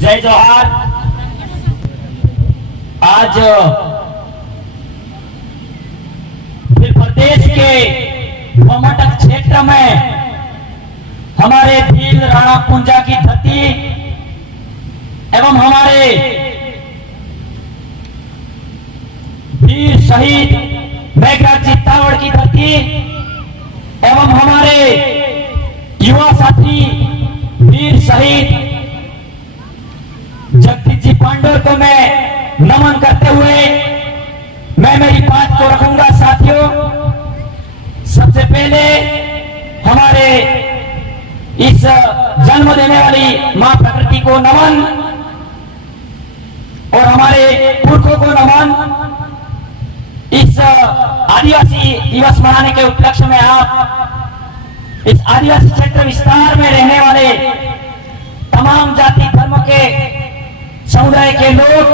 जय जोहार। आज फिर प्रदेश के भोमटक क्षेत्र में हमारे भील राणा कुंजा की धरती एवं हमारे वीर शहीद मेघराज जी तावड़ की धरती एवं हमारे युवा साथी वीर शहीद जगदीश जी पांडे को मैं नमन करते हुए मैं मेरी बात को रखूंगा। साथियों, सबसे पहले हमारे इस जन्म देने वाली मां प्रकृति को नमन और हमारे पुरखों को नमन। इस आदिवासी दिवस मनाने के उपलक्ष्य में आप इस आदिवासी क्षेत्र विस्तार में रहने वाले तमाम जाति धर्म के समुदाय के लोग,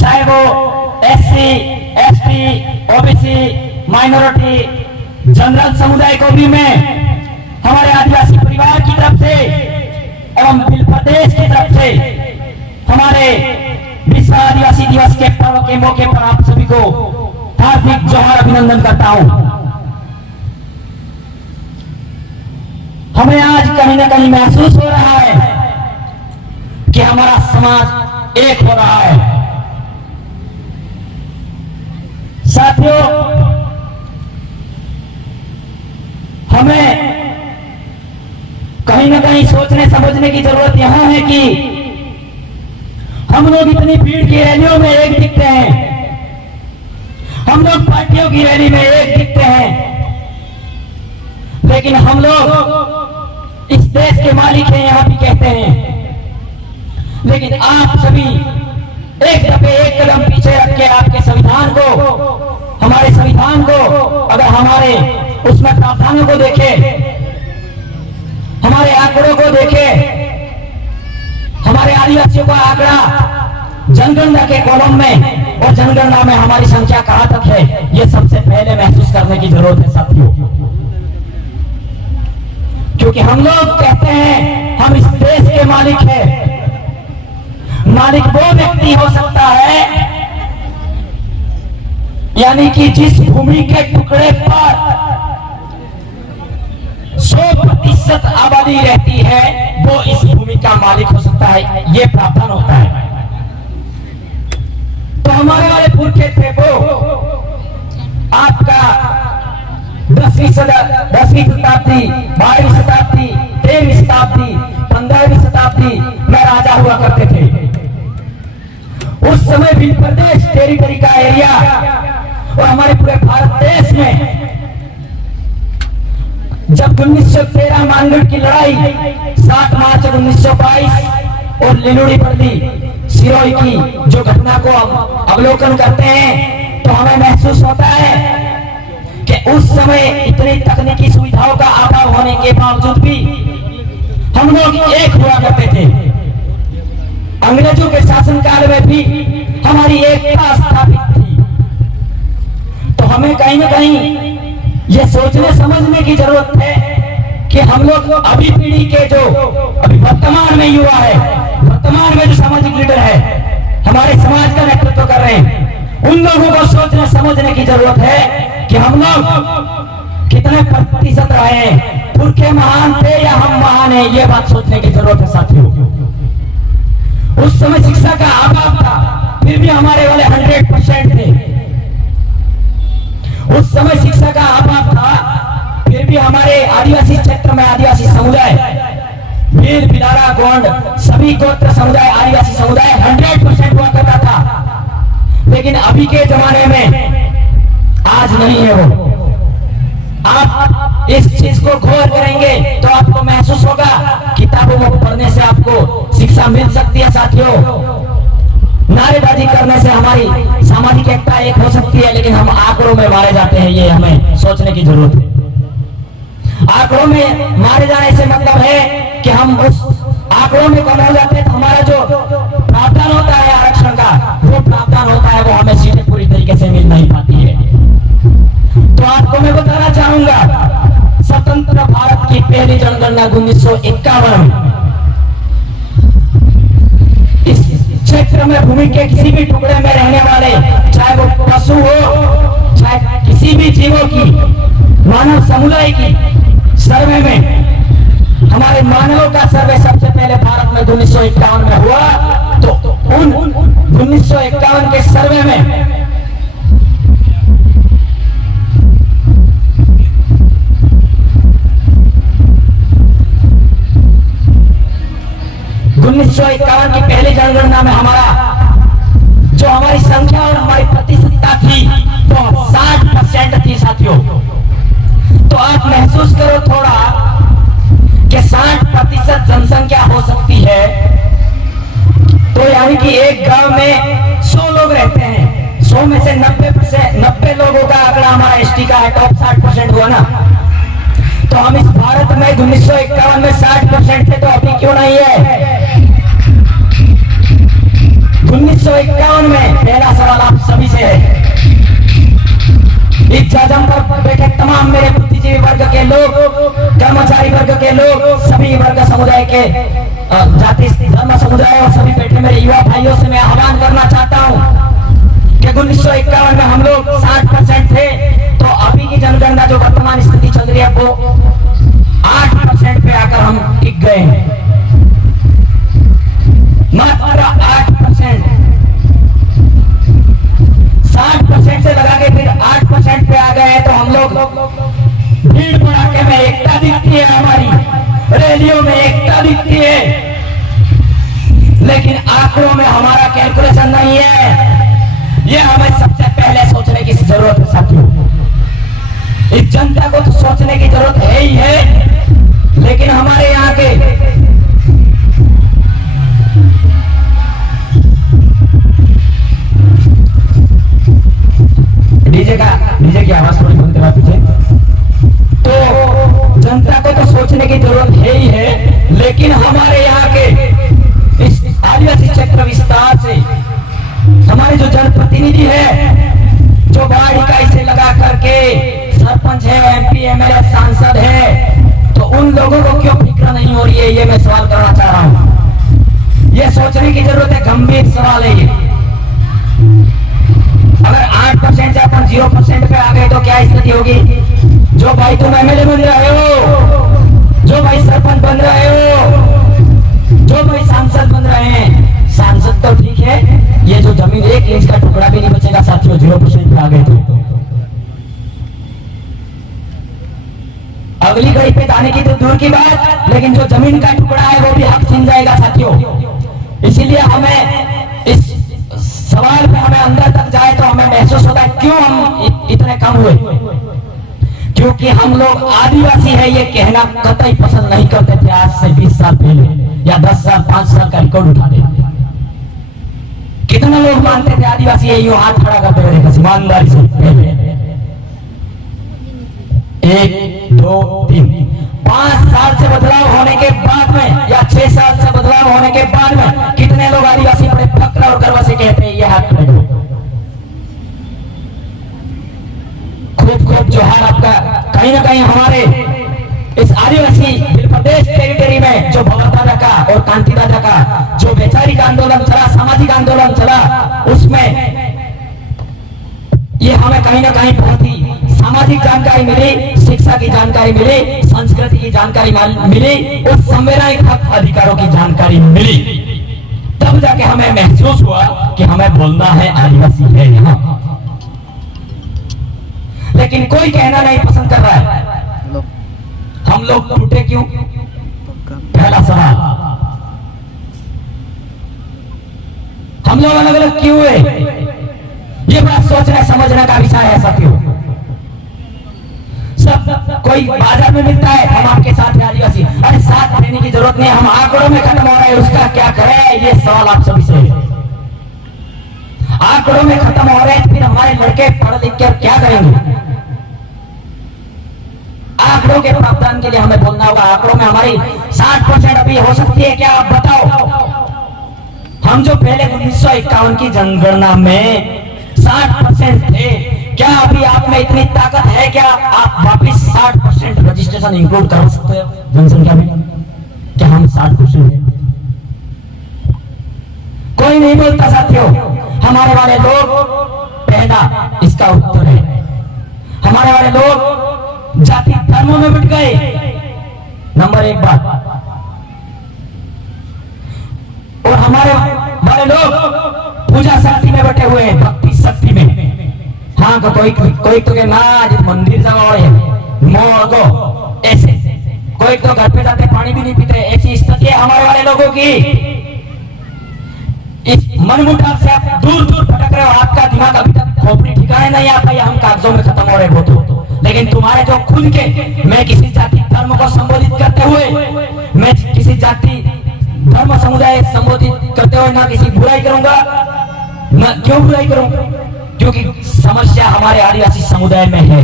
चाहे वो SC, ST, OBC, minority, general समुदाय को भी मैं हमारे आदिवासी परिवार की तरफ से एवं भील प्रदेश की तरफ से हमारे विश्व आदिवासी दिवस के पर्व के मौके पर आप सभी को हार्दिक जोहार अभिनंदन करता हूं। हमें आज कहीं ना कहीं महसूस हो रहा है कि हमारा समाज एक हो रहा है। साथियों, हमें कहीं ना कहीं सोचने समझने की जरूरत यहां है कि हम लोग इतनी भीड़ की रैलियों में एक दिखते हैं, हम लोग पार्टियों की रैली में एक दिखते हैं, लेकिन हम लोग इस देश के मालिक हैं यहां भी कहते हैं। लेकिन आप सभी एक दफे एक कदम पीछे रख के आपके संविधान को, हमारे संविधान को, अगर हमारे उसमें प्रावधानों को देखे, हमारे आंकड़ों को देखे, हमारे आदिवासियों का आंकड़ा जनगणना के कॉलम में और जनगणना में हमारी संख्या कहां तक है, यह सबसे पहले महसूस करने की जरूरत है साथियों। क्योंकि हम लोग कहते हैं हम इस देश के मालिक हैं। मालिक वो व्यक्ति हो सकता है यानी कि जिस भूमि के टुकड़े पर 100% आबादी रहती है वो इस भूमि का मालिक हो सकता है, ये प्रावधान होता है। तो हमारे वाले पुरखे थे वो आपका 10वीं शताब्दी, 12वीं शताब्दी, 13वीं शताब्दी, 15वीं शताब्दी में राजा हुआ करते थे। उस समय भी प्रदेश टेरिटरी का एरिया और हमारे पूरे भारत देश में जब 1913 मानगढ़ की लड़ाई, 7 मार्च 1922 और लिलुड़ी बर्दी सिरोही की जो घटना को हम अवलोकन करते हैं तो हमें महसूस होता है कि उस समय इतनी तकनीकी सुविधाओं का अभाव होने के बावजूद भी हम लोग एक हुआ करते थे। अंग्रेजों के शासनकाल में भी हमारी एकता स्थापित थी। तो हमें कहीं ना कहीं ये सोचने समझने की जरूरत है कि हम लोग अभी पीढ़ी के जो अभी वर्तमान में युवा है, वर्तमान में जो सामाजिक लीडर है, हमारे समाज का नेतृत्व कर रहे हैं, उन लोगों को सोचने समझने की जरूरत है कि हम लोग कितने प्रतिशत रहे हैं, पुरखे महान थे या हम महान हैं, ये बात सोचने की जरूरत है साथियों। उस समय शिक्षा का अभाव था, फिर भी हमारे वाले 100% थे। उस समय शिक्षा का अभाव था, फिर भी हमारे आदिवासी क्षेत्र में आदिवासी समुदाय, भील, बिलारा, गोंड, सभी गोत्र समुदाय, आदिवासी समुदाय 100% हुआ करता था। लेकिन अभी के जमाने में आज नहीं है वो। आप इस चीज को गौर करेंगे तो आपको महसूस होगा, किताबों में पढ़ने से आपको शिक्षा मिल सकती है साथियों। नारेबाजी करने से हमारी सामाजिक एकता एक हो सकती है, लेकिन हम आंकड़ों में मारे जाते हैं, ये हमें सोचने की जरूरत है। आंकड़ों में मारे जाने से मतलब है कि हम उस आंकड़ों में कम हो जाते हैं तो हमारा जो प्रावधान होता है आरक्षण का, वो प्रावधान होता है वो हमें सीटें पूरी तरीके से मिल नहीं पाती है। तो आपको मैं बताना चाहूंगा, स्वतंत्र भारत की पहली जनगणना 1951 में क्षेत्र में भूमि के किसी भी टुकड़े में रहने वाले, चाहे वो पशु हो, चाहे किसी भी जीवों की, मानव समुदाय की सर्वे में, हमारे मानवों का सर्वे सबसे पहले भारत में 1951 में हुआ। तो उन 1951 के सर्वे में की पहली जनगणना में जो हमारी संख्या और हमारी प्रतिशतता थी तो 60% थी साथियों। तो आप महसूस करो थोड़ा कि 60% जनसंख्या हो सकती है, तो यानी कि एक गांव में 100 लोग रहते हैं, 100 में से 90 लोगों का आंकड़ा हमारा एसटी का है, टॉप 60% हुआ ना। तो हम इस भारत में 1951 में 60% थे, तो अभी क्यों नहीं है? 1951 में पहला सवाल आप सभी से है, इस जजम पर बैठे तमाम मेरे बुद्धिजीवी वर्ग के लोग, कर्मचारी वर्ग के लोग, सभी वर्ग समुदाय के, जाति धर्म समुदाय और सभी बैठे मेरे युवा भाइयों से मैं आह्वान करना चाहता हूं कि 1951 में हम लोग 60% थे, तो अभी की जनगणना जो वर्तमान स्थिति चल रही है वो 8% पे आकर हम टिक गए हैं, मात्र 8%। 60% से लगा के फिर 8% पे आ गए, तो हम लोग भीड़ भड़ाके में एकता दिखती है, हमारी रैलियों में एकता दिखती है, लेकिन आंकड़ों में हमारा कैलकुलेशन नहीं है। ये हमें सबसे पहले सोचने की जरूरत है साथियों। इस जनता को तो सोचने की जरूरत है ही है, लेकिन हमारे यहाँ के डीजे की आवाज थोड़ी बंद करा पीछे। तो जनता को तो सोचने की जरूरत है ही है, लेकिन हमारे यहाँ के इस आदिवासी क्षेत्र विस्तार से हमारे जो जनप्रतिनिधि है, जो वार्ड इकाई से लगा करके सरपंच है, एमपी एमएलए सांसद है, तो उन लोगों को क्यों फिक्र नहीं हो रही है, ये मैं सवाल करना चाह रहा हूं। ये सोचने की जरूरत है, गंभीर सवाल है ये। अगर 8% से अपन 0% पे आ गए तो क्या स्थिति होगी? जो भाई तुम एमएलए बन रहे हो, जो भाई सरपंच बन रहे हो, जो भाई सांसद बन रहे हैं, सांसद तो ठीक है, ये जो जमीन 1 इंच का टुकड़ा भी नहीं बचेगा साथियों, 0% पे आ गए तो। अगली घड़ी पे जाने की तो दूर की बात, लेकिन जो जमीन का टुकड़ा है वो भी हक छीन जाएगा साथियों। इसीलिए हमें इस सवाल पे हमें अंदर तक जाए तो हमें महसूस होता है क्यों हम इतने कम हुए। क्योंकि हम लोग आदिवासी है ये कहना कतई पसंद नहीं करते थे। आज से 20 साल पहले या 10 साल 5 साल का रिकॉर्ड उठा दे, कितने लोग मानते थे आदिवासी है, यूं हाथ खड़ा करते हुए देखा ईमानदारी से। 1 2 3 5 साल से बदलाव होने के बाद में या 6 साल से बदलाव होने के बाद में कितने लोग आदिवासी बड़े फक्र और गर्व से कहते हैं ये हाथ खड़े हो। खूब खूब जोहार आपका। कहीं ना कहीं हमारे इस आदिवासी प्रदेश टेरिटरी में जो भवर दादा का और कांति दादा का जो वैचारिक आंदोलन चला, सामाजिक आंदोलन चला, उसमें ये हमें कहीं ना कहीं बहुत ही सामाजिक जानकारी मिली, शिक्षा की जानकारी मिली, संस्कृति की जानकारी मिली और संवैधानिक हक अधिकारों की जानकारी मिली। तब जाके हमें महसूस हुआ कि हमें बोलना है, आदिवासी है यहाँ। लेकिन कोई कहना नहीं पसंद कर रहा है। हम लोग टूटे क्यों? पहला सवाल, हम लोग अलग अलग क्यों हुए? ये बात सोचने समझने का विषय है साथियों। सब कोई बाजार में मिलता है, हम आपके साथ हैं आदिवासी, अरे साथ रहने की जरूरत नहीं, हम आंकड़ों में खत्म हो रहे हैं, उसका क्या करें? ये सवाल आप सभी से। आंकड़ों में खत्म हो रहे हैं, फिर हमारे लड़के पढ़ लिख कर क्या करेंगे? आंकड़ों के प्रावधान के लिए हमें बोलना होगा। आंकड़ों में हमारी 60% अभी हो सकती है क्या? आप बताओ। हम जो पहले 1951 की जनगणना में 60% थे, क्या अभी आप में इतनी ताकत है क्या आप वापिस 60% रजिस्ट्रेशन इंक्लूड कर सकते हो जनसंख्या में? क्या हम 60% हैं? कोई नहीं बोल बोलता साथियों। हमारे वाले लोग, पहला इसका उत्तर है, हमारे वाले लोग जाति धर्मों में बट गए। नंबर एक बात। और हमारे वाले लोग पूजा शक्ति में बटे हुए हैं, भक्ति शक्ति में। हाँ तो कोई तो के ना मंदिर जगह है मोड़ को, ऐसे कोई तो घर पे जाते पानी भी नहीं पीते। ऐसी स्थिति है हमारे वाले लोगों की। इस मनमुटाव से आप दूर दूर भटक रहे हो। आपका दिमाग अभी तक खोपड़ी ठिकाने नहीं आता, या हम कागजों में खत्म हो रहे हो तो। लेकिन तुम्हारे जो खुद के, मैं किसी जाति धर्म को संबोधित करते हुए, मैं किसी जाति धर्म समुदाय संबोधित करते हुए ना किसी बुराई करूंगा, ना क्यों बुराई करूं? क्योंकि समस्या हमारे आदिवासी समुदाय में है,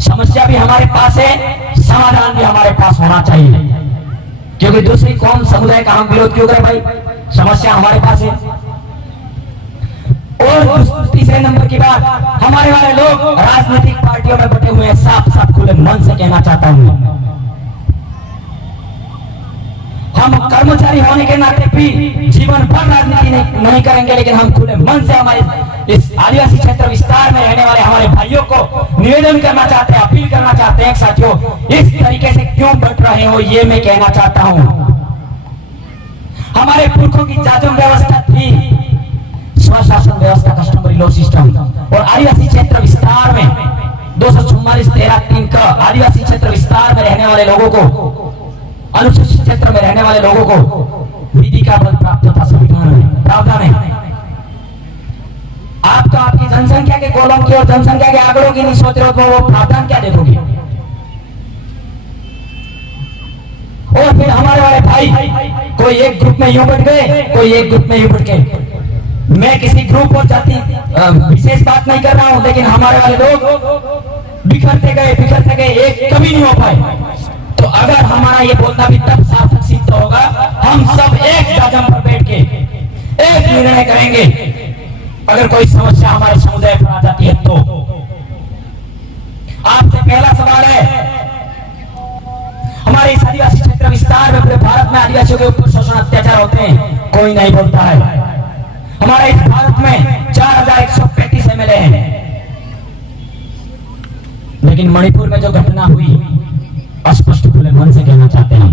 समस्या भी हमारे पास है, समाधान भी हमारे पास होना चाहिए। क्योंकि दूसरी कौम समुदाय का हम विरोध क्यों करें भाई? समस्या हमारे पास है। और तीसरे नंबर की बात, हमारे वाले लोग राजनीतिक पार्टियों में बटे हुए हैं। साफ साफ खुले मन से कहना चाहता हूं, हम कर्मचारी होने के नाते भी जीवन भर राजनीति नहीं करेंगे, लेकिन हम खुले मन से हमारे इस आदिवासी क्षेत्र विस्तार में रहने वाले हमारे भाइयों को निवेदन करना चाहते हैं, अपील करना चाहते हैं। साथियों, इस तरीके से क्यों बट रहे हो ये मैं कहना चाहता हूं। हमारे पुरखों की जाजम व्यवस्था थी, स्वशासन व्यवस्था, कस्टमरी लॉ सिस्टम। और आदिवासी क्षेत्र विस्तार में 244(13)(3) का आदिवासी क्षेत्र विस्तार में रहने वाले लोगों को, अनुसूचित क्षेत्र में रहने वाले लोगों को विधि का बल प्राप्त था, संविधान में प्रावधान है। आप तो आपकी जनसंख्या के गोलों की और जनसंख्या के आंकड़ों की नहीं सोच रहे हो, तो वो प्रावधान क्या देखोगे? और फिर हमारे वाले भाई कोई एक ग्रुप में यूं बैठ गए, कोई एक ग्रुप में यूं बैठ गए। मैं किसी ग्रुप और जाति विशेष बात नहीं कर रहा हूं, लेकिन हमारे वाले लोग बिखरते गए, एक कभी नहीं हो पाए। तो अगर हमारा ये बोलना भी तब सार्थक सिद्ध होगा, हम सब एक जाजम पर बैठ के एक निर्णय करेंगे। अगर कोई समस्या हमारे समुदाय पर आ जाती है तो आपसे पहला सवाल है, हमारे इस आदिवासी क्षेत्र विस्तार में, पूरे भारत में आदिवासियों के ऊपर शोषण अत्याचार होते हैं, कोई नहीं बोलता है। हमारे इस भारत में 4135 MLA हैं, लेकिन मणिपुर में जो घटना हुई, स्पष्ट खुले मन से कहना चाहते हैं,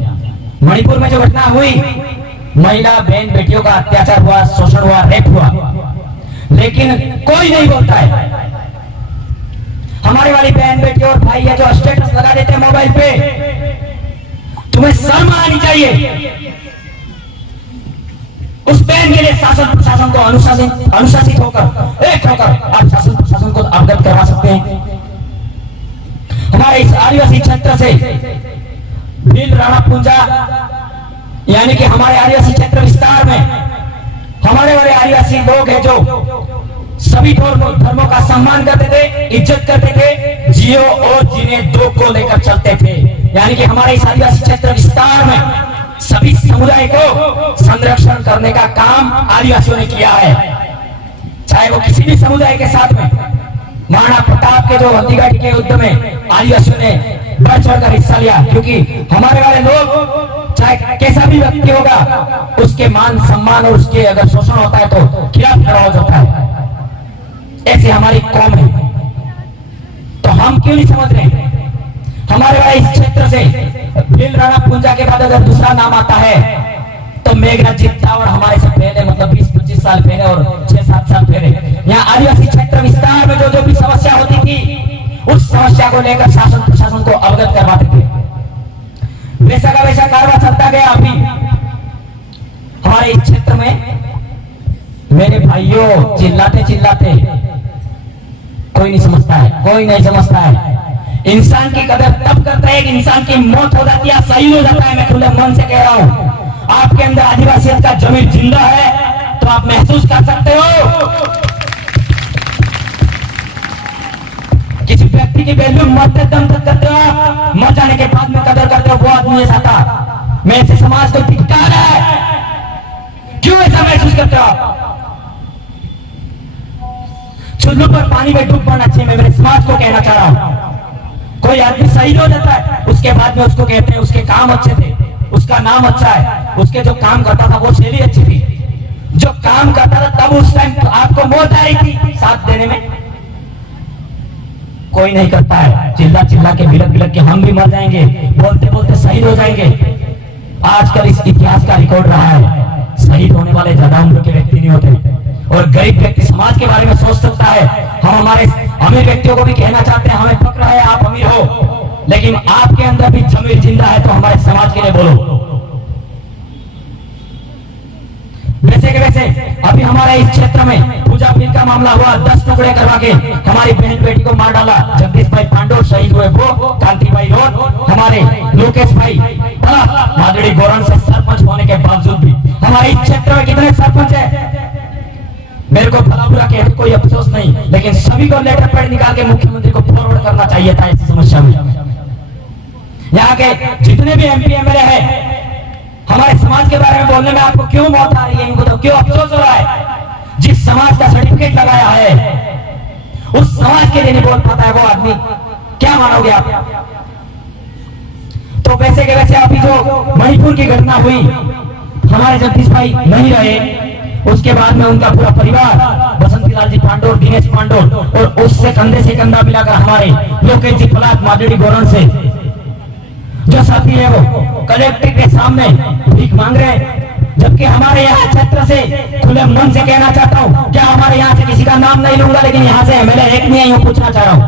मणिपुर में जो घटना हुई, महिला बहन बेटियों का अत्याचार हुआ, शोषण हुआ, रेप हुआ, लेकिन कोई नहीं बोलता है। हमारी वाली बहन बेटी और भाई है जो स्टेटस लगा देते हैं मोबाइल पे, तुम्हें शर्म आनी चाहिए। उस बहन के लिए शासन प्रशासन को अनुशासित होकर, एक होकर आप शासन प्रशासन को अवगत करवा सकते हैं। हमारे इस आदिवासी क्षेत्र से भील राणा पुंजा, यानी कि हमारे आदिवासी क्षेत्र विस्तार में हमारे वाले आदिवासी लोग हैं जो सभी धर्मों का सम्मान करते थे, इज्जत करते थे, जियो और जीने दो को लेकर चलते थे। यानी कि हमारे इस आदिवासी क्षेत्र विस्तार में सभी समुदाय को संरक्षण करने का काम आदिवासियों ने किया है, चाहे वो किसी भी समुदाय के साथ में। महाराणा प्रताप के जो हल्दीघाटी के युद्ध में आदिवासियों ने बढ़ चढ़कर हिस्सा लिया, क्योंकि हमारे वाले लोग चाहे कैसा भी व्यक्ति होगा, उसके मान सम्मान और उसके अगर शोषण होता है तो खिलाफ खड़ा हो जाता है। ऐसी हमारी कौम है, तो हम क्यों नहीं समझ रहे? हमारे वाले इस क्षेत्र से भील राणा पुंजा के बाद अगर दूसरा नाम आता है तो मेघराज चित्तावड़ हमारे से पहले, मतलब 20-25 साल पहले और 6-7 साल पहले यहाँ आदिवासी क्षेत्र विस्तार में जो भी समस्या होती थी, उस समस्या को लेकर शासन प्रशासन को अवगत करवाते थे। वैसा का वैसा कारवां चलता गया। अभी हमारे इस क्षेत्र में मेरे भाइयों चिल्लाते चिल्लाते कोई नहीं समझता है, कोई नहीं समझता है। इंसान की कदर तब करता है कि इंसान की मौत हो जाती है, शहीद हो जाता है। मैं खुले मन से कह रहा हूं, आपके अंदर आदिवासियत का जमीन जिंदा है तो आप महसूस कर सकते हो। किसी व्यक्ति की वैल्यू मरते दम तक करते हो, मर जाने के बाद में कदर करते हो, वो आदमी ऐसा था। मैं ऐसे समाज को धिक्कार है, क्यों ऐसा महसूस करते हो? चुल्लू पर पानी में डूब पड़ना चाहिए। मैं मेरे समाज को कहना चाह रहा हूं, कोई आदमी शहीद हो जाता है, उसके बाद में उसको कहते हैं उसके काम अच्छे थे, उसका नाम अच्छा है, उसके जो काम करता था वो शैली अच्छी थी, जो काम करता तब उस टाइम तो आपको मौत आ रही थी साथ देने में, कोई नहीं करता है। चिल्ला चिल्ला के बिलक बिलक के हम भी मर जाएंगे, बोलते बोलते शहीद हो जाएंगे। आजकल इस इतिहास का रिकॉर्ड रहा है, शहीद होने वाले ज्यादा उम्र के व्यक्ति नहीं होते। और गरीब व्यक्ति समाज के बारे में सोच सकता है। हम हमारे अमीर व्यक्तियों को भी कहना चाहते हैं, हमें फक्र है आप अमीर हो, लेकिन आपके अंदर भी जमीर जिंदा है तो हमारे समाज के लिए बोलो। वैसे के वैसे अभी हमारे इस क्षेत्र में पूजा पीर का मामला हुआ, 10 टुकड़े करवा के हमारी बहन बेटी को मार डाला। जगदीश भाई पांडो शहीद हुए, वो कांतिबाई रोड हमारे लोकेश भाई मादड़ी गोरन से सरपंच होने के बावजूद भी हमारे इस क्षेत्र में कितने सरपंच है, मेरे को भला बुरा कहते कोई अफसोस नहीं, लेकिन सभी को लेटर पैड निकाल के मुख्यमंत्री को फॉरवर्ड करना चाहिए था इस समस्या में। यहाँ के जितने भी एमपी एमएलए है, हमारे समाज के बारे में बोलने में आपको क्यों मौत आ रही है, इनको तो क्यों अफसोस हो रहा है? जिस समाज का सर्टिफिकेट लगाया है उस समाज के लिए नहीं बोल पाता है वो आदमी, क्या मानोगे आप? तो वैसे के वैसे अभी जो मणिपुर की घटना हुई, हमारे जगदीश भाई नहीं रहे, उसके बाद में उनका पूरा परिवार बसंतीलाल जी पांडोर, दिनेश पांडोर और उससे कंधे से कंधा मिलाकर हमारे लोकेश जी पलाट मादड़ी गोरन से जो साथी है वो कलेक्टर के सामने भीख मांग रहे हैं। जबकि हमारे यहाँ क्षेत्र से खुले मन से कहना चाहता हूँ, क्या हमारे यहाँ से किसी का नाम नहीं लूंगा, लेकिन यहाँ से एमएलए एक नहीं आई हूँ, पूछना चाह रहा हूँ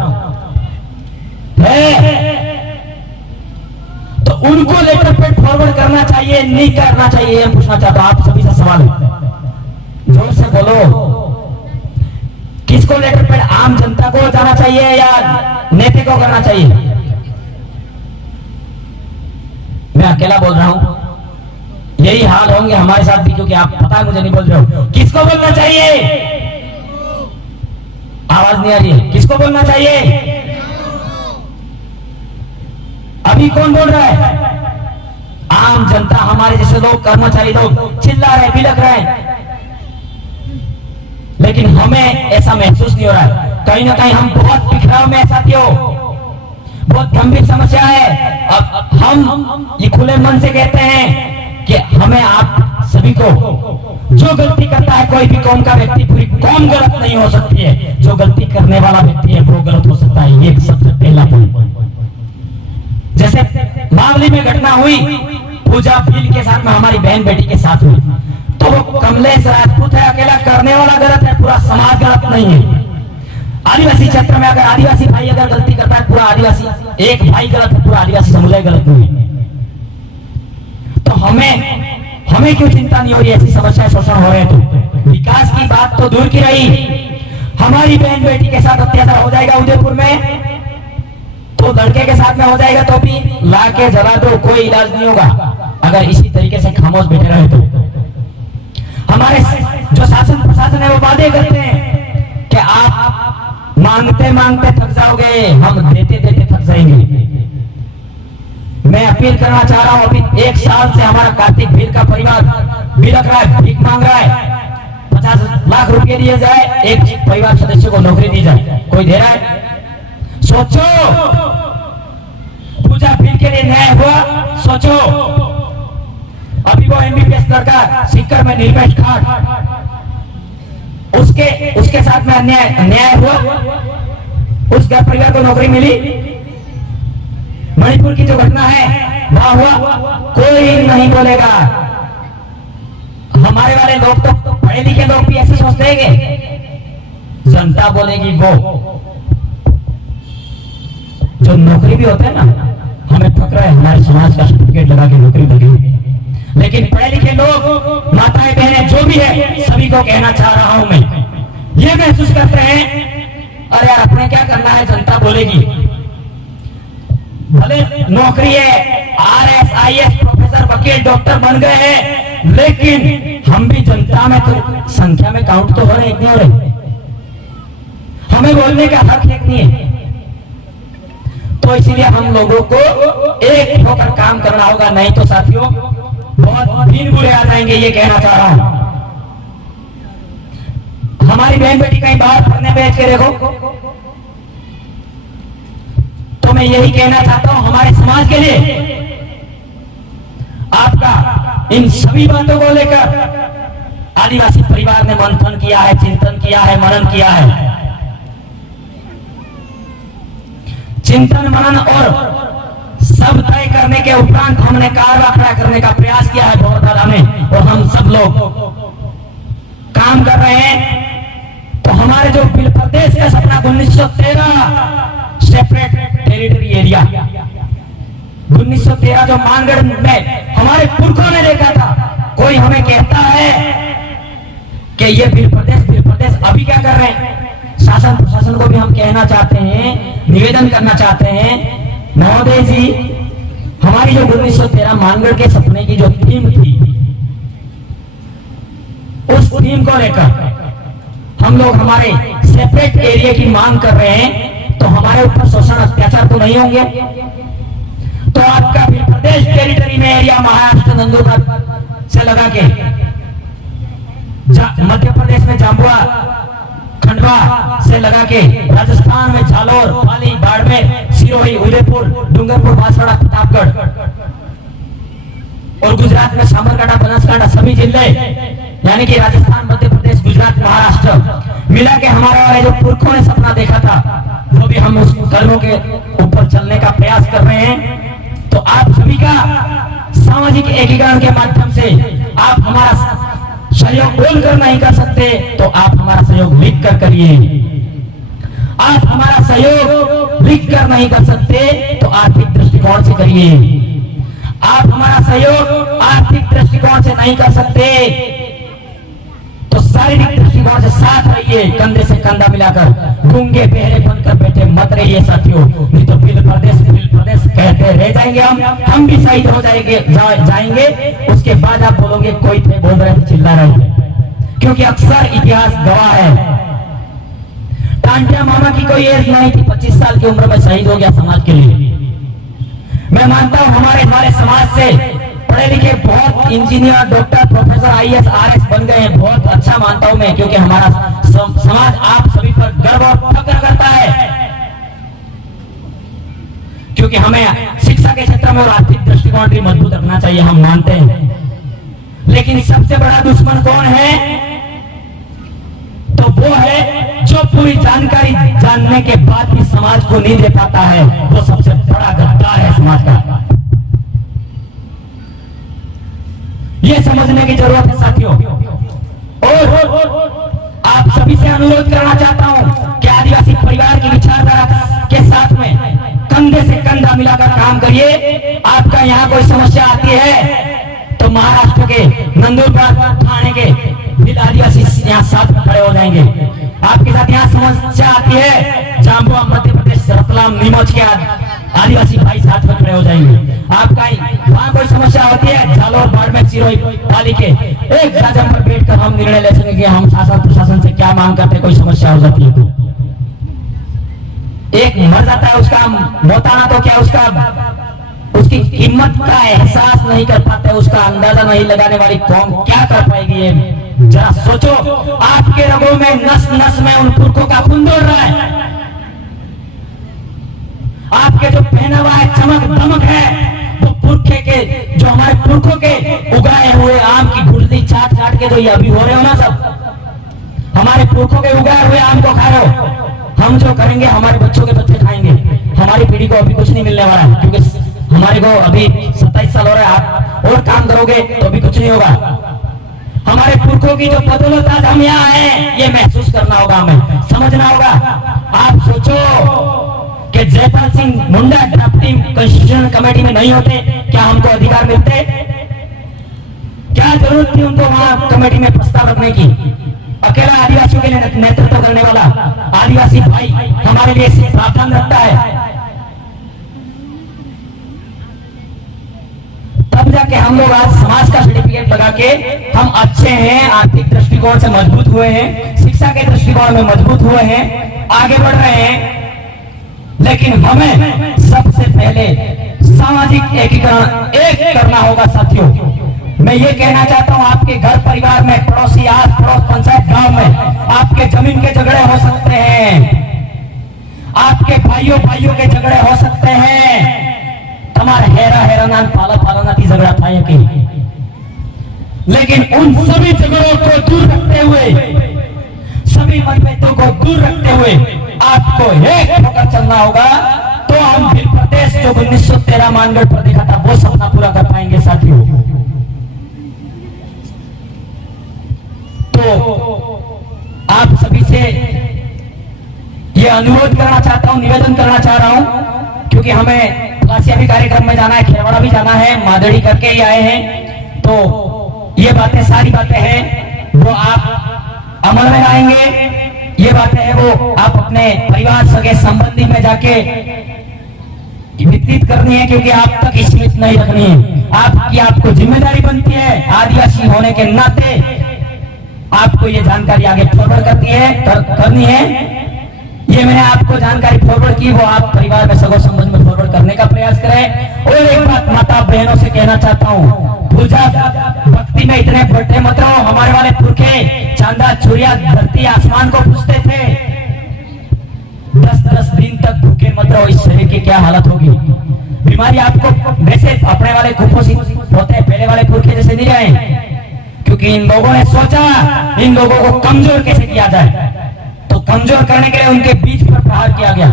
तो उनको लेटर पैड फॉरवर्ड करना चाहिए नहीं करना चाहिए, ये पूछना चाहता हूँ। आप सभी से सवाल है, जोर से बोलो, किसको लेटर पैड, आम जनता को जाना चाहिए या नेता को करना चाहिए? मैं अकेला बोल रहा हूं, यही हाल होंगे हमारे साथ भी, क्योंकि आप पता है मुझे नहीं बोल रहे हो। किसको बोलना चाहिए? आवाज नहीं आ रही है, किसको बोलना चाहिए? अभी कौन बोल रहा है? आम जनता, हमारे जैसे लोग, कर्मचारी लोग चिल्ला रहे, बिलक रहे, लेकिन हमें ऐसा महसूस नहीं हो रहा है। कहीं ना कहीं हम बहुत बिखराव में, साथियों बहुत गंभीर समस्या है। अब हम ये खुले मन से कहते हैं कि हमें आप सभी को, जो गलती करता है कोई भी कौम का व्यक्ति, पूरी कौम गलत नहीं हो सकती है, जो गलती करने वाला व्यक्ति है वो गलत हो सकता है, ये सबसे पहला पॉइंट। जैसे मावली में घटना हुई, पूजा भील के साथ में हमारी बहन बेटी के साथ हुई, तो वो कमलेश राजपूत है, अकेला करने वाला गलत है, पूरा समाज गलत नहीं है। आदिवासी क्षेत्र में अगर आदिवासी भाई अगर गलती करता है, पूरा आदिवासी एक भाई गलत है, पूरा आदिवासी समुदाय गलत नहीं है। तो हमें क्यों चिंता नहीं हो रही? ऐसी समस्या शोषण हो रहे तो विकास की बात तो दूर की रही, हमारी बहन बेटी के साथ अत्याचार हो जाएगा उदयपुर में, तो लड़के के साथ में हो जाएगा तो भी ला के जला दो, कोई इलाज नहीं होगा अगर इसी तरीके से खामोश बैठे रहे तो। हमारे जो शासन प्रशासन है वो वादे करते हैं कि आप मांगते मांगते थक जाओगे, हम देते देते थक जाएंगे। मैं अपील करना चाह रहा हूं, अभी 1 साल से हमारा कार्तिक भील का परिवार बिलक रहा है, भीख मांग रहा है, 50 लाख रुपए दिए जाए, एक परिवार सदस्य को नौकरी दी जाए, कोई दे रहा है? सोचो, पूजा भील के लिए न्याय हुआ, सोचो। अभी वो एमबीबीएस लड़का सीकर में निर्मेश खाट, उसके साथ में न्याय हुआ, उस परिवार को नौकरी मिली। मणिपुर की जो घटना है वहां हुआ, कोई नहीं बोलेगा। हमारे वाले लोग तो पढ़े लिखे लोग भी ऐसे सोचते हैं, जनता बोलेगी। वो जो नौकरी भी होते हैं ना, हमें फक्र है हमारे समाज का सर्टिफिकेट लगा के नौकरी लगी, लेकिन पढ़े लिखे लोग, माताएं बहनें जो भी है, सभी को कहना चाह रहा हूं मैं, ये महसूस करते हैं अरे यार अपने क्या करना है, जनता बोलेगी। भले नौकरी है, आरएस आईएएस प्रोफेसर वकील डॉक्टर बन गए हैं, लेकिन हम भी जनता में तो संख्या में काउंट तो हो रहे, एक नहीं हो रहे, हमें बोलने का हक एक नहीं है। तो इसलिए हम लोगों को एक होकर काम करना होगा, नहीं तो साथियों बहुत दिन बुरे आ जाएंगे, ये कहना चाह रहा हूं। हमारी बहन बेटी कहीं बाहर पढ़ने भेज के देखो, तो मैं यही कहना चाहता हूं हमारे समाज के लिए, आपका इन सभी बातों को लेकर आदिवासी परिवार ने मंथन किया है, चिंतन किया है, मनन किया है। चिंतन मनन और सब तय करने के उपरांत हमने कारवाखड़ा करने का प्रयास किया है बहुत में, और हम सब लोग काम कर रहे हैं। तो हमारे जो बिल प्रदेश का सपना 1913 सेपरेट टेरिटरी एरिया, 1913 जो मानगढ़ में हमारे पुरखों ने देखा था। कोई हमें कहता है कि ये बिल प्रदेश अभी क्या कर रहे हैं। शासन प्रशासन को भी हम कहना चाहते हैं, निवेदन करना चाहते हैं, महोदय जी, हमारी जो 1913 मानगढ़ के सपने की जो थीम थी, उस थीम को लेकर हम लोग हमारे सेपरेट एरिया की मांग कर रहे हैं। तो हमारे ऊपर शोषण अत्याचार तो नहीं होंगे। तो आपका भी प्रदेश टेरिटरी में एरिया महाराष्ट्र नंदुरबार से लगा के मध्य प्रदेश में जाम्बुआ खंडवा से लगा के, राजस्थान में झालोर, पाली, बाड़मेर, सिरोही, उदयपुर, डूंगरपुर, बांसवाड़ा, प्रतापगढ़, और गुजरात में साबरकांठा, बनासकांठा, सभी जिले यानी कि राजस्थान, मध्य प्रदेश, गुजरात, महाराष्ट्र मिला के हमारे वाले जो पुरखों ने सपना देखा था, वो भी हम उस कदमों के ऊपर चलने का प्रयास कर रहे हैं। तो आप सभी का सामाजिक एकीकरण के माध्यम से आप हमारा सहयोग बोलकर नहीं कर सकते, तो आप हमारा सहयोग लिख कर करिए। आप हमारा सहयोग लिख कर नहीं कर सकते, तो आर्थिक दृष्टिकोण से करिए। आप हमारा सहयोग आर्थिक दृष्टिकोण से नहीं कर सकते, तो शारीरिक दृष्टिकोण से साथ रहिए, कंधे से कंधा मिलाकर। गूंगे बहरे बनकर बैठे मत रहिए साथियों, नहीं तो बिल प्रदेश कहते रह जाएंगे। हम भी शहीद हो जाएंगे। उसके बाद आप बोलोगे कोई थे बोल रहे थे, चिल्ला रहे थे, क्योंकि अक्सर इतिहास गवाह है। टांटिया मामा की कोई एज नहीं थी, 25 साल की उम्र में शहीद हो गया समाज के लिए। मैं मानता हूं हमारे समाज से पढ़े लिखे बहुत engineer, doctor, professor, IAS, RS बन गए हैं। बहुत अच्छा मानता हूं मैं, क्योंकि हमारा समाज आप सभी पर गर्व और फक्र करता है, क्योंकि हमें शिक्षा के क्षेत्र में और आर्थिक दृष्टिकोण भी मजबूत रखना चाहिए, हम मानते हैं। लेकिन सबसे बड़ा दुश्मन कौन है? तो वो है जो पूरी जानकारी जानने के बाद भी समाज को नहीं दे पाता है, वो सबसे बड़ा गद्दार है समाज का। ये समझने की जरूरत है साथियों। और आप सभी से अनुरोध करना चाहता हूं कि आदिवासी परिवार की विचारधारा के साथ में कंधे से कंधा मिलाकर काम करिए। आपका यहाँ कोई समस्या आती है तो महाराष्ट्र के नंदुरबार, थाने के बिल आदिवासी यहाँ साथ में खड़े हो जाएंगे। आपके साथ यहाँ समस्या आती है, जाम्बुआ, मध्य प्रदेश, रतलाम, नीमच के आदिवासी भाई साथ में खड़े हो जाएंगे। आपका वहाँ कोई समस्या होती है, झालोर, बाड़मेर, सिरोही, पाली के एक जाजम पर बैठकर हम निर्णय ले सकेंगे कि हम शासन प्रशासन से क्या मांग करते, कोई समस्या हो जाती है तो। एक मर जाता है, उसका मोताना तो क्या, उसकी कीमत का एहसास नहीं कर पाते, उसका अंदाजा नहीं लगाने वाली कौम क्या कर पाएगी? ये जरा सोचो। आपके रगों में, नस नस में उन पुरखों का खून दौड़ रहा है। आपके जो पहनावा है, चमक दमक है, वो पुरखे के, जो हमारे पुरखों के उगाए हुए आम की गुठली चाट चाट के जो ये अभी हो रहे हो ना, सब हमारे पुरखों के उगाए हुए आम को खा रहे हो। हम जो करेंगे हमारे बच्चों के बच्चे खाएंगे। हमारी पीढ़ी को अभी कुछ नहीं मिलने वाला है, क्योंकि हमारे को अभी 27 साल हो रहे हैं। आप और काम करोगे तो भी कुछ नहीं होगा। हमारे पुरखों की जो बदौलत आज हम यहाँ हैं, ये महसूस करना होगा, हमें समझना होगा। आप सोचो कि Jaipal Singh Munda drafting constitution committee में नहीं होते, क्या हमको अधिकार मिलते? क्या जरूरत थी उनको वहां कमेटी में प्रस्ताव रखने की? अकेला आदिवासियों के लिए नेतृत्व करने वाला आदिवासी भाई हमारे लिए प्रावधान रखता है। तब जाके हम लोग आज समाज का सर्टिफिकेट लगा के हम अच्छे हैं, आर्थिक दृष्टिकोण से मजबूत हुए हैं, शिक्षा के दृष्टिकोण में मजबूत हुए हैं, आगे बढ़ रहे हैं। लेकिन हमें सबसे पहले सामाजिक एकीकरण एक करना होगा साथियों। मैं ये कहना चाहता हूं, आपके घर परिवार में, पड़ोसी, आस पड़ोस, पंचायत, गांव में आपके जमीन के झगड़े हो सकते हैं, आपके भाइयों के झगड़े हो सकते हैं। તમારે હેરા હેરાના પાલા પાલાનાથી ઝઘડા થાય કે लेकिन उन सभी झगड़ों को दूर रखते हुए, सभी मतभेदों को दूर रखते हुए आपको एक होकर चलना होगा, तो हम भील प्रदेश जो 1913 मानगढ़ पर देखा था वो सपना पूरा कर पाएंगे साथियों। तो आप सभी से ये अनुरोध करना चाहता हूं, निवेदन करना चाह रहा हूं, क्योंकि हमें काशिया भी कार्यक्रम में जाना है, खेरवाड़ा भी जाना है, मादड़ी करके ही आए हैं। तो ये बातें, सारी बातें हैं वो आप अमल में लाएंगे। ये बातें हैं वो आप अपने परिवार सगे संबंधी में जाके वितरित करनी है, क्योंकि आप तक सीमित नहीं रखनी है। आपको जिम्मेदारी बनती है, आदिवासी होने के नाते आपको ये जानकारी आगे फॉरवर्ड करनी है। ये मैंने आपको जानकारी फॉरवर्ड की, वो आप परिवार में सगो संबंध में फॉरवर्ड करने का प्रयास करें। और एक बात माता बहनों से कहना चाहता हूँ, पूजा भक्ति में इतने बढ़ते मत रहो। हमारे वाले पुरखे चांदा चूड़िया धरती आसमान को पूछते थे, 10-10 दिन तक भूखे मत रहो। इस शरीर की क्या हालत होगी। बीमारी आपको वैसे अपने वाले कुपोषित होते पहले वाले पुरखे जैसे नहीं रहे, क्योंकि इन लोगों ने सोचा इन लोगों को कमजोर कैसे किया जाए। तो कमजोर करने के लिए उनके बीज पर प्रहार किया गया।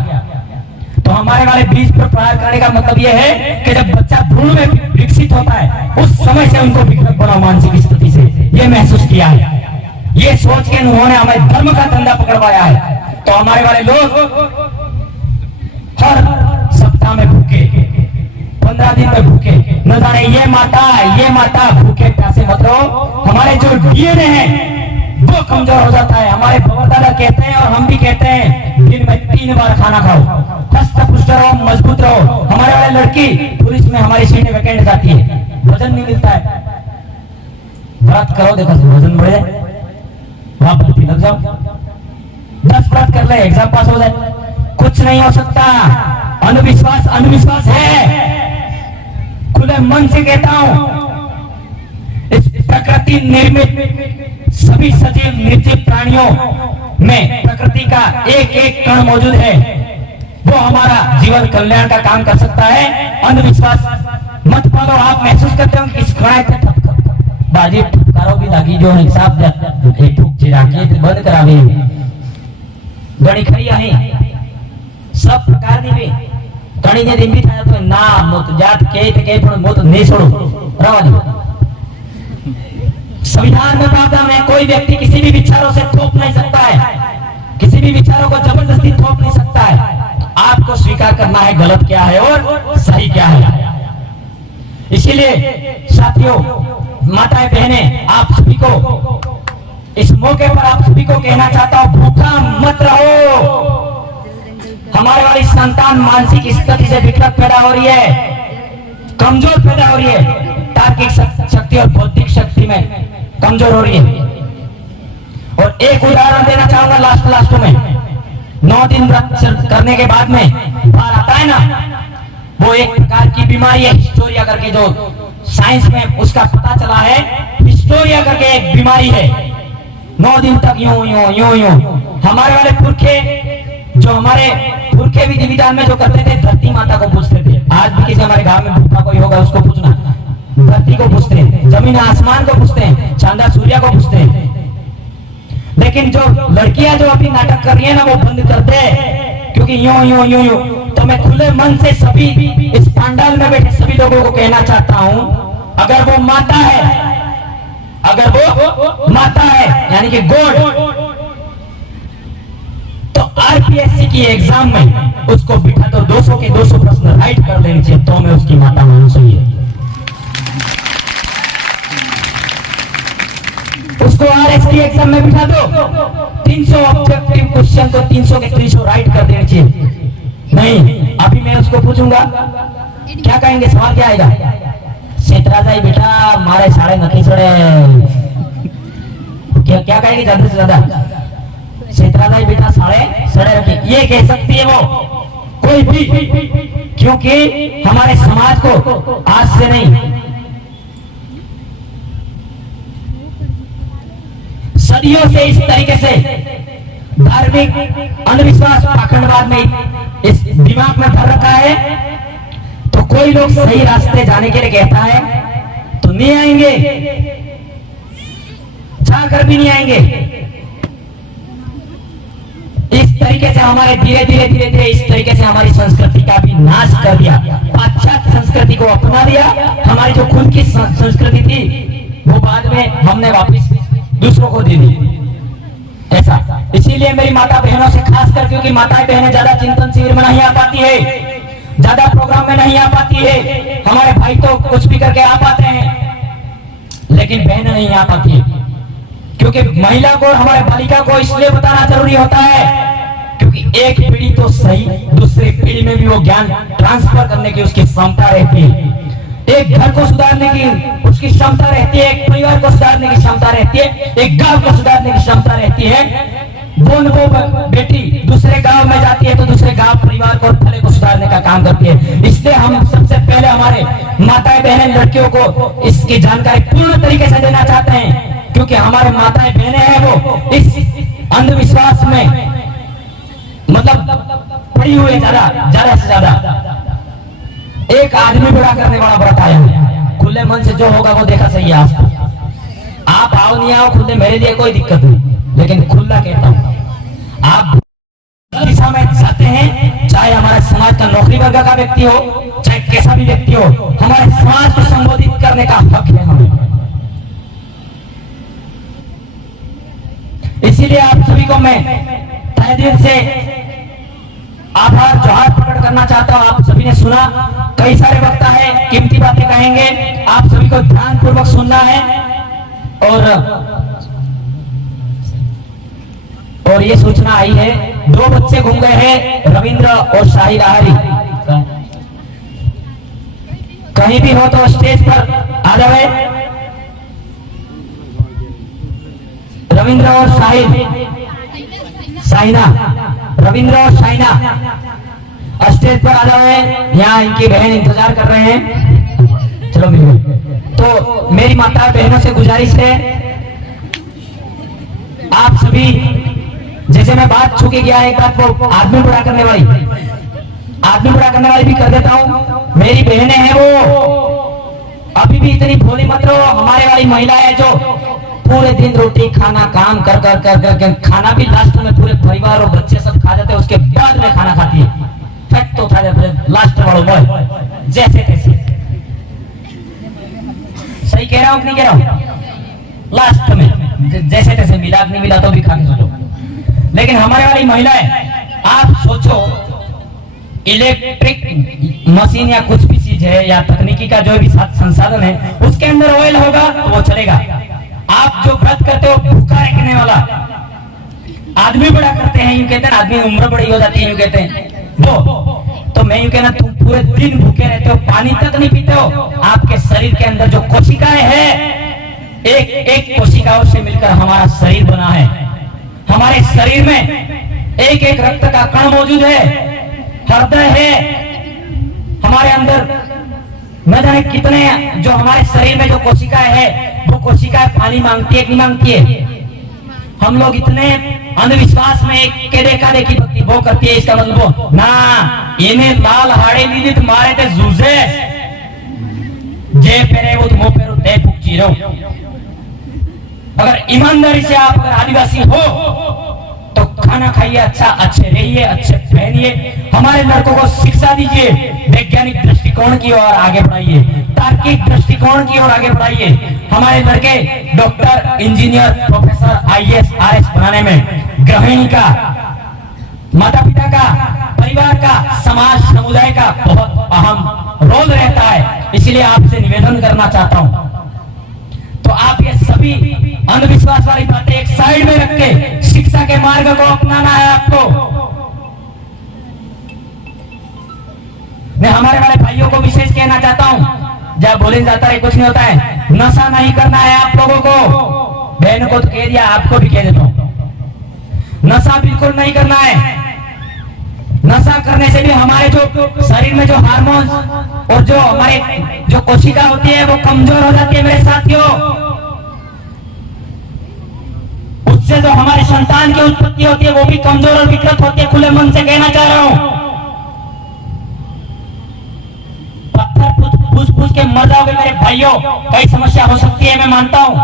तो हमारे वाले बीज पर प्रहार करने का मतलब यह है कि जब बच्चा भ्रूण में विकसित होता है उस समय से उनको विकृत बनाओ मानसिक स्थिति से, ये महसूस किया है। ये सोच के उन्होंने हमें धर्म का धंधा पकड़वाया है। तो हमारे वाले लोग हर सप्ताह में भूखे, 15 दिन में भूखे, न जाने ये माता भूखे प्यासे मत रहो। हमारे जो डीएनए है वो कमजोर हो जाता है। हमारे दादा कहते हैं और हम भी कहते हैं, दिन में 3 बार खाना खाओ, हस्त पुष्ट रहो, मजबूत रहो। हमारे वाले लड़की पुलिस में हमारी सीटें वैकेंट जाती है, वजन नहीं मिलता है। व्रत करो, देखो वजन बढ़े, वहां भर्ती लग जाओ, 10 व्रत कर ले, एग्जाम पास हो जाए। कुछ नहीं हो सकता। अंधविश्वास है। खुले मन से कहता हूं, इस प्रकृति निर्मित सभी सजीव निर्जीव प्राणियों में प्रकृति का एक एक कण मौजूद है, वो हमारा जीवन कल्याण का काम कर सकता है। अंधविश्वास मत पालो। आप महसूस करते हो कि बाजी ठुकारो भी लागी जो हिसाब बंद करावी घणी खरी आहे सब प्रकारनी भी घणी ने दिन भी थाया तो ना मत जात के पण मत नहीं छोड़ो रवा दो। संविधान में प्रावधान है, कोई व्यक्ति किसी भी विचारों से थोप नहीं सकता है, किसी भी विचारों को जबरदस्ती थोप नहीं सकता है। आपको स्वीकार करना है गलत क्या है और सही क्या है। इसीलिए साथियों, माताएं बहनें, आप सभी को इस मौके पर आप सभी को कहना चाहता हूं, भूखा मत रहो। हमारे वाली संतान मानसिक स्थिति से विकृत पैदा हो रही है, कमजोर पैदा हो रही है, तार्किक शक्ति और बौद्धिक शक्ति में कमजोर हो रही है। और एक उदाहरण देना चाहूंगा लास्ट में, 9 दिन व्रत करने के बाद में बाहर आता है ना, वो एक प्रकार की बीमारी है, हिस्टोरिया करके, जो साइंस में उसका पता चला है, हिस्टोरिया करके एक बीमारी है। 9 दिन तक यूं हमारे वाले पुरखे, जो हमारे पुरखे विधि विधान में जो करते थे, धरती माता को पूछते थे। आज भी किसी हमारे गांव में भूखा कोई होगा उसको पूछना, धरती को पूछते हैं, जमीन आसमान को पूछते हैं, चांदा सूर्य को पूछते हैं। लेकिन जो लड़कियां जो अभी नाटक कर रही है ना, वो बंद कर दे, क्योंकि यूं तो मैं खुले मन से सभी इस पंडाल में बैठे सभी लोगों को कहना चाहता हूं, अगर वो माता है यानी कि गॉड, तो आरपीएससी की एग्जाम में उसको बिठा दो, 200 के 200 प्रश्न राइट कर लेनी चाहिए, तो मैं उसकी माता मानू चाहिए। उसको आरएसटी एग्जाम में बिठा दो, 300 ऑब्जेक्टिव क्वेश्चन तो 300 के 300 राइट कर देने चाहिए। नहीं, अभी मैं उसको पूछूंगा, क्या कहेंगे, सवाल क्या आएगा, सेतराजाई बेटा मारे साड़े नखी छोड़े, क्या कहेंगे ज्यादा से ज्यादा, सेतराजाई बेटा साड़े सड़े रखे, ये कह सकती है वो कोई भी, क्योंकि हमारे समाज को आज से नहीं, सदियों से इस तरीके से धार्मिक अंधविश्वास पाखंडवाद में इस दिमाग में भर रखा है। तो कोई लोग सही रास्ते जाने के लिए कहता है तो नहीं आएंगे, चाह कर भी नहीं आएंगे। इस तरीके से हमारे धीरे धीरे इस तरीके से हमारी संस्कृति का भी नाश कर दिया। पाश्चात्य संस्कृति को अपना दिया। हमारी जो खुद की संस्कृति थी वो बाद में हमने वापस दूसरों को दे दी। ऐसा इसीलिए मेरी माता बहनों से खास कर, क्योंकि माताएं बहनें ज्यादा चिंतन शिविर में नहीं आ पाती है, ज्यादा प्रोग्राम में नहीं आ पाती है। हमारे भाई तो कुछ भी करके आ पाते हैं, लेकिन बहनें नहीं आ पाती है। क्योंकि महिला को, हमारे बालिका को इसलिए बताना जरूरी होता है क्योंकि एक पीढ़ी तो सही, दूसरी पीढ़ी में भी वो ज्ञान ट्रांसफर करने की उसकी क्षमता रहती है। एक घर को सुधारने की उसकी क्षमता रहती है, एक परिवार को सुधारने की क्षमता रहती है, एक गांव को सुधारने की क्षमता रहती है। वो बेटी दूसरे गांव में जाती है तो दूसरे गांव परिवार को, फले को सुधारने का काम करती है। इसलिए हम सबसे पहले हमारे माताएं बहनें लड़कियों को इसकी जानकारी पूर्ण तरीके से देना चाहते हैं, क्योंकि हमारे माताएं बहनें हैं वो इस अंधविश्वास में मतलब पड़ी हुई है ज्यादा से ज्यादा। एक आदमी बड़ा करने वाला बड़ा आया, खुले मन से जो होगा वो देखा सही है। आप आओ नहीं आओ खुले, मेरे लिए कोई दिक्कत नहीं, लेकिन खुला कहता हूं आप दिशा में जाते हैं, चाहे हमारे समाज का नौकरी वर्ग का व्यक्ति हो, चाहे कैसा भी व्यक्ति हो, हमारे समाज को संबोधित करने का हक है हमें। इसीलिए आप सभी को मैं तहे दिल से आभार जोहार प्रकट करना चाहता हूं। आप सभी ने सुना, कई सारे वक्ता है, कीमती बातें कहेंगे, आप सभी को ध्यान पूर्वक सुनना है। और ये सूचना आई है, 2 बच्चे घूम गए हैं, रविंद्र और शाही लाहरी। कहीं भी हो तो स्टेज पर आ जाए। रविंद्र और शाहिना, रविंद्र और शाहिना स्टेज पर आ जाए। यहाँ इनकी बहन इंतजार कर रहे हैं। चलो मिलिए। तो मेरी माता बहनों से गुजारिश है, आप सभी, जैसे मैं बात छूके गया एक बात, वो आदमी बुरा करने वाली भी कर देता हूँ। मेरी बहनें हैं वो अभी भी इतनी भोली मत रहो। हमारे वाली महिला है जो पूरे दिन रोटी खाना काम कर खाना भी लास्ट में पूरे परिवार और बच्चे सब खा जाते हैं, उसके बाद में खाना खाती है। फैक्ट तो खा जाते हैं लास्ट वालों बॉय, जैसे तैसे। सही कह रहा हूं कि नहीं कह रहा हूं? लास्ट में जैसे तैसे मिला नहीं मिला तो भी खा के सोचो। लेकिन हमारे वाली महिलाएं, आप सोचो इलेक्ट्रिक मशीन या कुछ भी चीज है या तकनीकी का जो भी संसाधन है उसके अंदर ऑयल होगा तो वो चलेगा। आप जो व्रत करते हो भूखा रखने वाला आदमी बड़ा करते हैं, यूं कहते हैं आदमी उम्र बड़ी हो जाती है, यूं कहते हैं वो। तो मैं यूं कहना, तुम पूरे दिन भूखे रहते हो, पानी तक नहीं पीते हो। आपके शरीर के अंदर जो कोशिकाएं हैं, एक कोशिकाओं से मिलकर हमारा शरीर बना है। हमारे शरीर में एक रक्त का कण मौजूद है, हृदय है हमारे अंदर। न जाने कितने जो हमारे शरीर में जो कोशिकाएं है, वो कोशिकाएं पानी मांगती है कि नहीं मांगती है। हम लोग इतने अंधविश्वास में के देखा देखी भक्ति वो करती है, इसका मतलब ना इन्हें लाल हाड़े लीजित मारे थे जूझे जे पेरे वो तुम पेरो दे पुची रहो। अगर ईमानदारी से आप अगर आदिवासी हो तो खाना खाइए, अच्छे रहिए, अच्छे पहनिए। हमारे लड़कों को शिक्षा दीजिए, वैज्ञानिक दृष्टिकोण की ओर आगे बढ़ाइए, तार्किक दृष्टिकोण की ओर आगे बढ़ाइए। हमारे लड़के doctor, engineer, professor, IAS, RS बनाने में गृहिणी का, माता पिता का, परिवार का, समाज समुदाय का बहुत अहम रोल रहता है। इसलिए आपसे निवेदन करना चाहता हूं, तो आप ये सभी अंधविश्वास वाली बातें एक साइड में रख के शिक्षा के मार्ग को अपनाना है आपको। मैं हमारे वाले भाइयों को विशेष कहना चाहता हूं, जब बोले जाता है कुछ नहीं होता है, नशा नहीं करना है आप लोगों को। बहनों को तो कह दिया, आपको भी कह देता हूं, नशा बिल्कुल नहीं करना है। नशा करने से भी हमारे जो शरीर में जो हार्मोन्स और जो हमारे जो कोशिका होती है वो कमजोर हो जाती है मेरे साथियों। उससे जो हमारी संतान की उत्पत्ति होती है वो भी कमजोर और विकृत होती है। खुले मन से कहना चाह रहा हूं, पत्थर पूछ के मर जाओगे मेरे भाइयों, कई समस्या हो सकती है, मैं मानता हूं।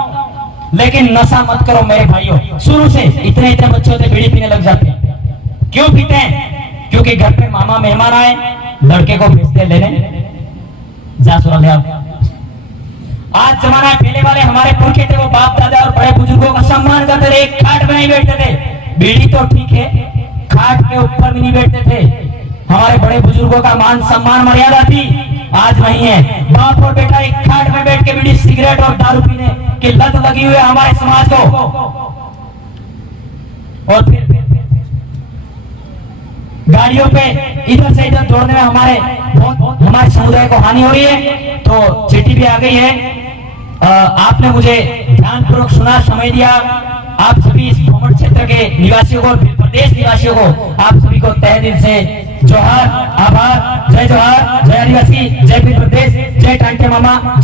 लेकिन नशा मत करो मेरे भाइयों। शुरू से इतने इतने बच्चे होते बीड़ी पीने लग जाते हैं। क्यों पीते हैं? क्योंकि घर पे मामा मेहमान आए, लड़के को भेजते लेने, जा सुरा ले आओ। आज जमाना है, पहले वाले हमारे पुरखे थे, वो बाप दादा और बड़े बुजुर्गों का सम्मान करते थे, एक खाट में नहीं बैठते थे। बीड़ी तो ठीक है, खाट के ऊपर भी नहीं बैठते थे। हमारे बड़े बुजुर्गों का मान सम्मान मर्यादा थी, आज नहीं है। बाप और बेटा एक खाट में बैठ के बीड़ी सिगरेट और दारू पीने की लत लगी हुई है हमारे समाज को। और फिर गाड़ियों पे इधर से इधर दौड़ने में हमारे समुदाय को हानि हो रही है। तो चिट्ठी भी आ गई है। आपने मुझे ध्यानपूर्वक सुना, समय दिया। आप सभी इस भ्रमण क्षेत्र के निवासियों को, प्रदेश निवासियों को, आप सभी को तहे दिल से जोहार, आभार। जय जोहार, जय आदिवासी, जय प्रदेश, जय टांटे मामा।